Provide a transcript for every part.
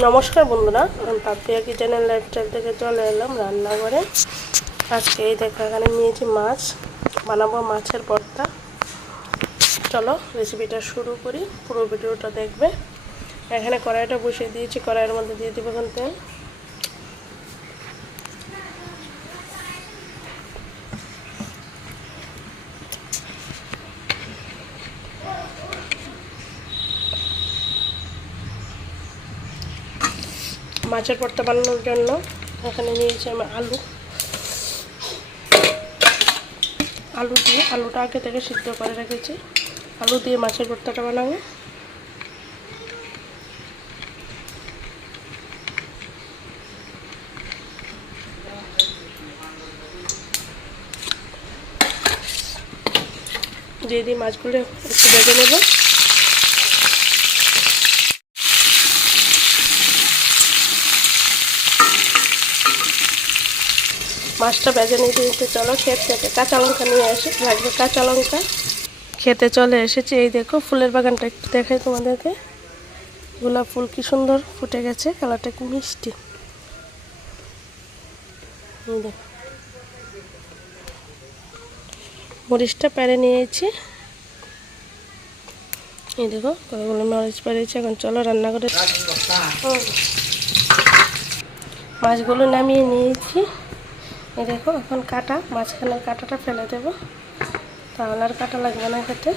নমস্কার বন্ধুরা পাপিয়া কিচেনের লাইফস্টাইল থেকে চলে এলাম রান্নাঘরে। আজকে এই দেখো, এখানে নিয়েছি মাছ, বানাবো মাছের ভর্তা। চলো রেসিপিটা শুরু করি, পুরো ভিডিওটা দেখবে। এখানে কড়াইটা বসিয়ে দিয়েছি, কড়াইয়ের মধ্যে দিয়ে দেবো তেল। মাছের ভর্তা বানানোর জন্য এখানে নিয়েছি আমি আলু। আলু দিয়ে আলুটা আগে থেকে সিদ্ধ করে রেখেছি। আলু দিয়ে মাছের ভর্তাটা বানাবো। দিয়ে দিই মাছগুলো একটু বেজে নেব। মাছটা বেজে নিতে নিতে চলো খেত থেকে কাঁচা লঙ্কা নিয়ে আসি। লাগবে কাঁচা লঙ্কা। খেতে চলে এসেছি এই দেখো ফুলের বাগানটা একটু দেখাই তোমাদেরকে। গোলাপ ফুল কি সুন্দর ফুটে গেছে কালারটা কি মিষ্টি। দেখো। মরিচটা পেরে নিয়েছি। এই দেখো কতগুলো মরিচ পেরেছি এখন চলো রান্না করে। মাছগুলো নামিয়ে নিয়েছি। এই দেখো, এখন কাটা, মাঝখানের কাটাটা ফেলে দেব। তাহলে আর কাটা লাগবে না খেতে।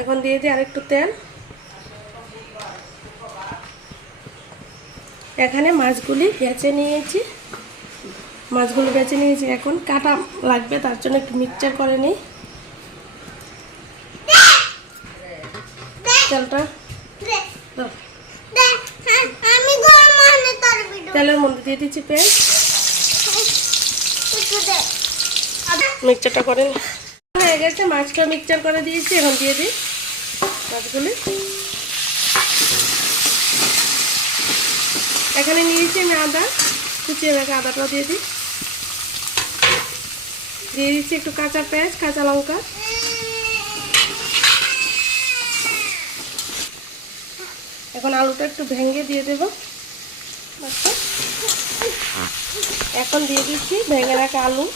এখন দিয়ে দিই আরেকটু তেল। এখানে মাছগুলি বেছে নিয়েছি। মাছগুলো বেছে নিয়েছি। এখন কাটা লাগবে, তার জন্য একটু মিক্সচার করে নিই। তেলটা তেলের মধ্যে দিয়ে দিচ্ছি একটু মিক্সচারটা করে। হয়ে গেছে, মাছটা মিক্সচার করে দিয়েছি। এখন দিয়ে দিই মাছগুলি। এখানে নিয়েছি আমি আদা। কুচিয়ে রাখা আদাটাও দিয়ে দিই। দিয়ে দিচ্ছি একটু কাঁচা পেঁয়াজ, কাঁচা লঙ্কা। এখন আলুটা একটু ভেঙে দিয়ে দেব। আচ্ছা। এখন দিয়ে দিচ্ছি ভেঙে রাখা আলু।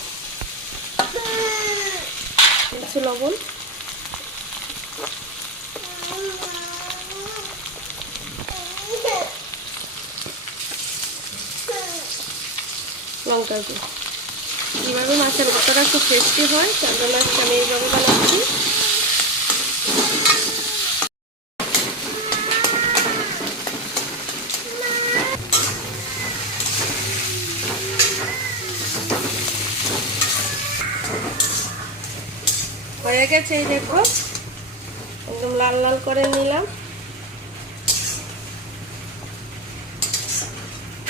লবণ। লঙ্কা দিয়ে এইভাবে মাছের ভর্তাটা খুব টেস্টি হয় জন্য আজকে আমি এইভাবে বানাচ্ছি। হয়ে গেছে এই দেখো। একদম লাল লাল করে নিলাম।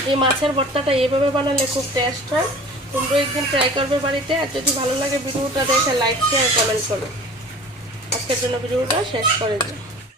এই মাছের ভর্তাটা এইভাবে বানালে খুব টেস্ট হয়। তোমরা একদিন ট্রাই করবে বাড়িতে। আর যদি ভালো লাগে ভিডিওটা দেখে লাইক শেয়ার কমেন্ট করো। আজকের জন্য ভিডিওটা শেষ করে দিই।